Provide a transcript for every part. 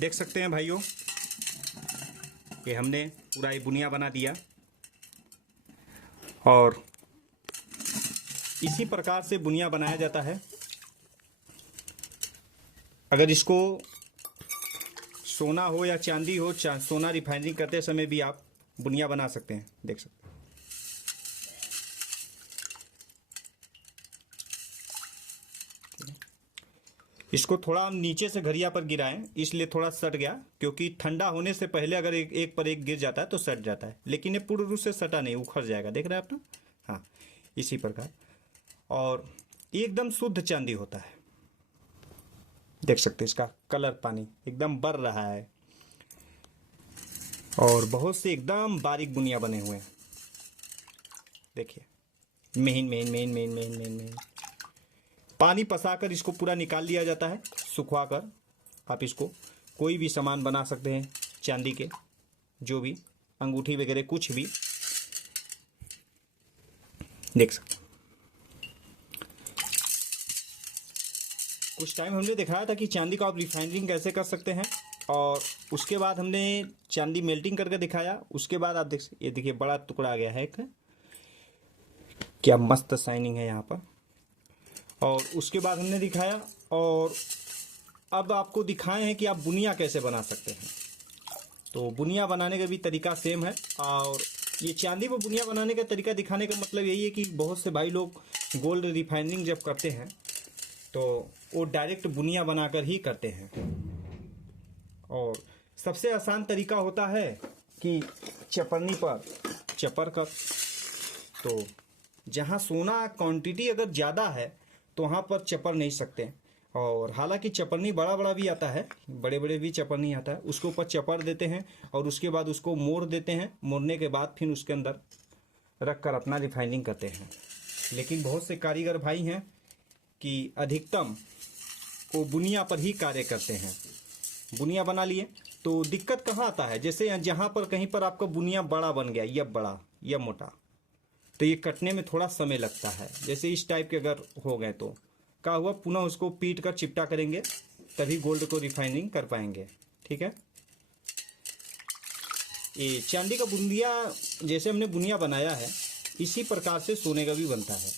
देख सकते हैं भाइयों कि हमने पूरा ये बुनिया बना दिया और इसी प्रकार से बुनिया बनाया जाता है। अगर इसको सोना हो या चांदी हो, सोना रिफाइनिंग करते समय भी आप बुनिया बना सकते हैं। देख सकते हैं इसको थोड़ा हम नीचे से घड़िया पर गिराएं, इसलिए थोड़ा सट गया, क्योंकि ठंडा होने से पहले अगर एक पर एक गिर जाता है तो सट जाता है, लेकिन ये पूर्ण रूप से सटा नहीं, उखड़ जाएगा। देख रहे हैं आप ना? हाँ, इसी प्रकार। और एकदम शुद्ध चांदी होता है। देख सकते हैं इसका कलर पानी एकदम बर रहा है और बहुत से एकदम बारीक बुनिया बने हुए हैं। देखिए महीन महीन महीन महीन महीन महीन महीन पानी पसाकर इसको पूरा निकाल लिया जाता है। सुखवाकर आप इसको कोई भी सामान बना सकते हैं, चांदी के जो भी अंगूठी वगैरह कुछ भी। देख सकते हैं कुछ टाइम हमने दिखाया था कि चांदी को आप रिफाइनिंग कैसे कर सकते हैं, और उसके बाद हमने चांदी मेल्टिंग करके दिखाया। उसके बाद आप ये देखिए बड़ा टुकड़ा आ गया है, एक क्या मस्त शाइनिंग है यहाँ पर। और उसके बाद हमने दिखाया, और अब आपको दिखाए हैं कि आप बुनिया कैसे बना सकते हैं। तो बुनिया बनाने का भी तरीका सेम है, और ये चांदी पर बुनिया बनाने का तरीका दिखाने का मतलब यही है कि बहुत से भाई लोग गोल्ड रिफाइनिंग जब करते हैं तो वो डायरेक्ट बुनिया बनाकर ही करते हैं। और सबसे आसान तरीका होता है कि चपरनी पर चपर कर, तो जहाँ सोना क्वांटिटी अगर ज़्यादा है तो वहाँ पर चपर नहीं सकते। और हालांकि चपरनी बड़ा बड़ा भी आता है, बड़े बड़े भी चपरनी आता है, उसके ऊपर चपर देते हैं और उसके बाद उसको मोड़ देते हैं। मोड़ने के बाद फिर उसके अंदर रख कर अपना रिफाइनिंग करते हैं। लेकिन बहुत से कारीगर भाई हैं कि अधिकतम वो बुनिया पर ही कार्य करते हैं। बुनिया बना लिए तो दिक्कत कहाँ आता है, जैसे जहाँ पर कहीं पर आपका बुनिया बड़ा बन गया, यह बड़ा या मोटा, तो ये कटने में थोड़ा समय लगता है। जैसे इस टाइप के अगर हो गए तो क्या हुआ, पुनः उसको पीट कर चिपटा करेंगे तभी गोल्ड को रिफाइनिंग कर पाएंगे। ठीक है, ये चांदी का बुनिया जैसे हमने बुनिया बनाया है इसी प्रकार से सोने का भी बनता है।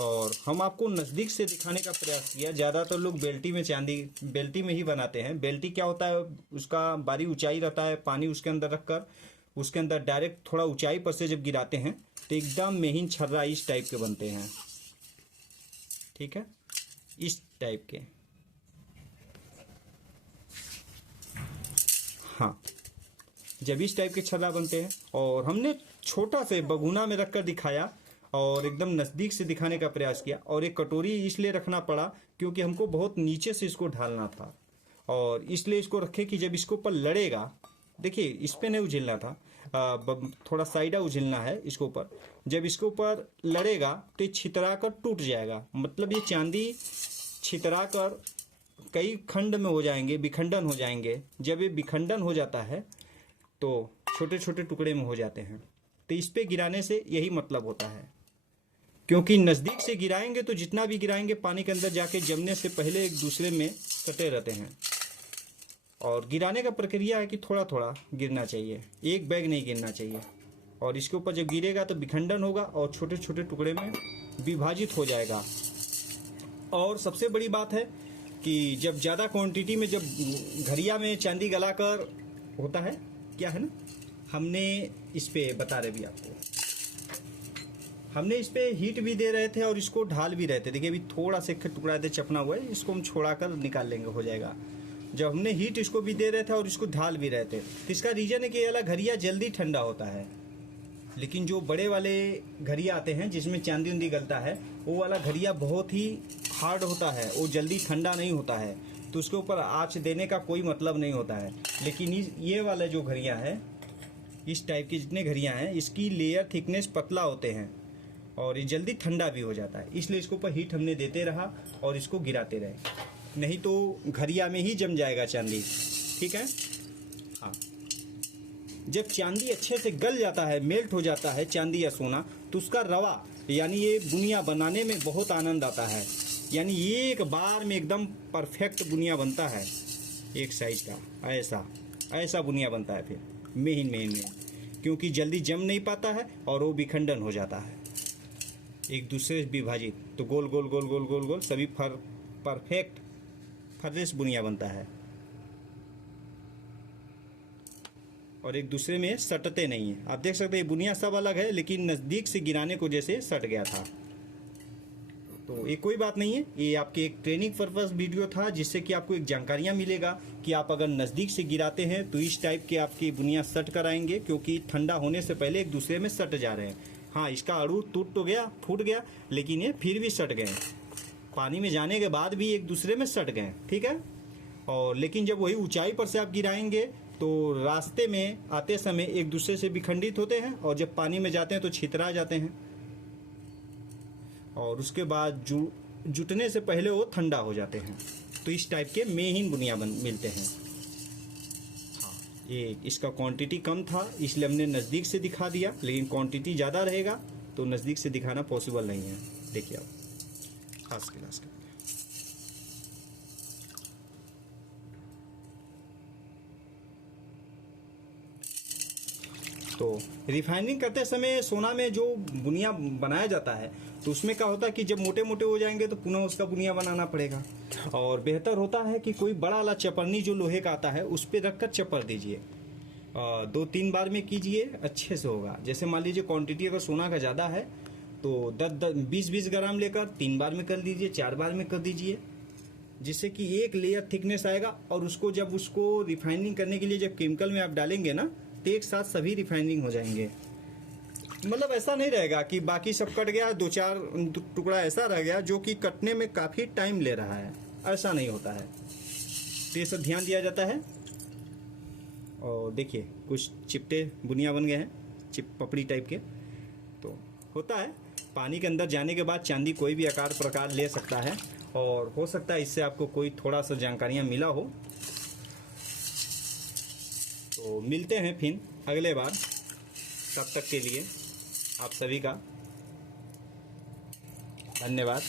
और हम आपको नज़दीक से दिखाने का प्रयास किया। ज़्यादातर लोग बेल्टी में चांदी बेल्टी में ही बनाते हैं। बेल्टी क्या होता है, उसका बारी ऊंचाई रहता है, पानी उसके अंदर रखकर उसके अंदर डायरेक्ट थोड़ा ऊंचाई पर से जब गिराते हैं तो एकदम महीन छर्रा इस टाइप के बनते हैं। ठीक है, इस टाइप के। हाँ, जब इस टाइप के छर्रा बनते हैं, और हमने छोटा से बगुना में रखकर दिखाया और एकदम नज़दीक से दिखाने का प्रयास किया। और एक कटोरी इसलिए रखना पड़ा क्योंकि हमको बहुत नीचे से इसको ढालना था, और इसलिए इसको रखे कि जब इसके ऊपर लड़ेगा, देखिए इस पे नहीं उझिलना था, थोड़ा साइडा उझिलना है इसके ऊपर। जब इसके ऊपर लड़ेगा तो ये छितरा कर टूट जाएगा, मतलब ये चांदी छितरा कर कई खंड में हो जाएंगे, विखंडन हो जाएंगे। जब ये विखंडन हो जाता है तो छोटे छोटे टुकड़े में हो जाते हैं। तो इस पे गिराने से यही मतलब होता है, क्योंकि नज़दीक से गिराएंगे तो जितना भी गिराएंगे पानी के अंदर जाके जमने से पहले एक दूसरे में सटे रहते हैं। और गिराने का प्रक्रिया है कि थोड़ा थोड़ा गिरना चाहिए, एक बैग नहीं गिरना चाहिए। और इसके ऊपर जब गिरेगा तो विखंडन होगा और छोटे छोटे टुकड़े में विभाजित हो जाएगा। और सबसे बड़ी बात है कि जब ज़्यादा क्वांटिटी में जब घड़िया में चांदी गलाकर होता है, क्या है ना, हमने इस पे बता रहे भी आपको, हमने इस पे हीट भी दे रहे थे और इसको ढाल भी रहे थे। देखिए अभी थोड़ा सा टुकड़ा थे चपना हुआ है, इसको हम छोड़ा कर निकाल लेंगे, हो जाएगा। जब हमने हीट इसको भी दे रहे थे और इसको ढाल भी रहे थे, तो इसका रीज़न है कि ये वाला घड़िया जल्दी ठंडा होता है। लेकिन जो बड़े वाले घड़िया आते हैं जिसमें चांदी उंदी गलता है, वो वाला घड़िया बहुत ही हार्ड होता है, वो जल्दी ठंडा नहीं होता है, तो उसके ऊपर आँच देने का कोई मतलब नहीं होता है। लेकिन ये वाला जो घड़िया है, इस टाइप की जितने घड़िया हैं, इसकी लेयर थिकनेस पतला होते हैं और ये जल्दी ठंडा भी हो जाता है। इसलिए इसके ऊपर हीट हमने देते रहा और इसको गिराते रहे, नहीं तो घड़िया में ही जम जाएगा चांदी। ठीक है, हाँ, जब चांदी अच्छे से गल जाता है, मेल्ट हो जाता है चांदी या सोना, तो उसका रवा यानी ये बुनिया बनाने में बहुत आनंद आता है। यानी एक बार में एकदम परफेक्ट बुनिया बनता है एक साइज का। ऐसा बुनिया बनता है फिर महीन, क्योंकि जल्दी जम नहीं पाता है और वो विखंडन हो जाता है एक दूसरे से विभाजित। तो गोल गोल गोल गोल गोल गोल सभी परफेक्ट फर्रेस बुनिया बनता है और एक दूसरे में सटते नहीं है। आप देख सकते हैं बुनिया सब अलग है, लेकिन नज़दीक से गिराने को जैसे सट गया था। तो ये कोई बात नहीं है, ये आपके एक ट्रेनिंग पर्पस वीडियो था, जिससे कि आपको एक जानकारियाँ मिलेगा कि आप अगर नज़दीक से गिराते हैं तो इस टाइप के आपकी बुनिया सट कर आएंगे, क्योंकि ठंडा होने से पहले एक दूसरे में सट जा रहे हैं। हाँ, इसका अड़ू टूट तो गया, फूट गया, लेकिन ये फिर भी सट गए, पानी में जाने के बाद भी एक दूसरे में सट गए। ठीक है। और लेकिन जब वही ऊंचाई पर से आप गिराएंगे तो रास्ते में आते समय एक दूसरे से विखंडित होते हैं, और जब पानी में जाते हैं तो छितरा जाते हैं, और उसके बाद जुटने से पहले वो ठंडा हो जाते हैं। तो इस टाइप के महीन बुनिया मिलते हैं। हाँ, ये इसका क्वांटिटी कम था इसलिए हमने नज़दीक से दिखा दिया, लेकिन क्वांटिटी ज़्यादा रहेगा तो नज़दीक से दिखाना पॉसिबल नहीं है। देखिए आप खास गिलास का तो रिफाइनिंग करते समय सोना में जो बुनिया बनाया जाता है तो उसमें क्या होता है कि जब मोटे मोटे हो जाएंगे तो पुनः उसका बुनिया बनाना पड़ेगा, और बेहतर होता है कि कोई बड़ा वाला चपरनी जो लोहे का आता है उस पर रख कर चपर दीजिए, 2-3 बार में कीजिए, अच्छे से होगा। जैसे मान लीजिए क्वांटिटी अगर सोना का ज़्यादा है तो 10-20 ग्राम लेकर 3 बार में कर दीजिए, 4 बार में कर दीजिए, जिससे कि एक लेयर थिकनेस आएगा। और उसको जब उसको रिफाइनिंग करने के लिए जब केमिकल में आप डालेंगे ना तो एक साथ सभी रिफाइनिंग हो जाएंगे। मतलब ऐसा नहीं रहेगा कि बाकी सब कट गया, 2-4 टुकड़ा ऐसा रह गया जो कि कटने में काफ़ी टाइम ले रहा है, ऐसा नहीं होता है। तो ये सब ध्यान दिया जाता है। और देखिए कुछ चिपटे बुनिया बन गए हैं, पपड़ी टाइप के। तो होता है, पानी के अंदर जाने के बाद चांदी कोई भी आकार प्रकार ले सकता है, और हो सकता है इससे आपको कोई थोड़ा सा जानकारियाँ मिला हो। तो मिलते हैं फिर अगले बार, तब तक के लिए आप सभी का धन्यवाद।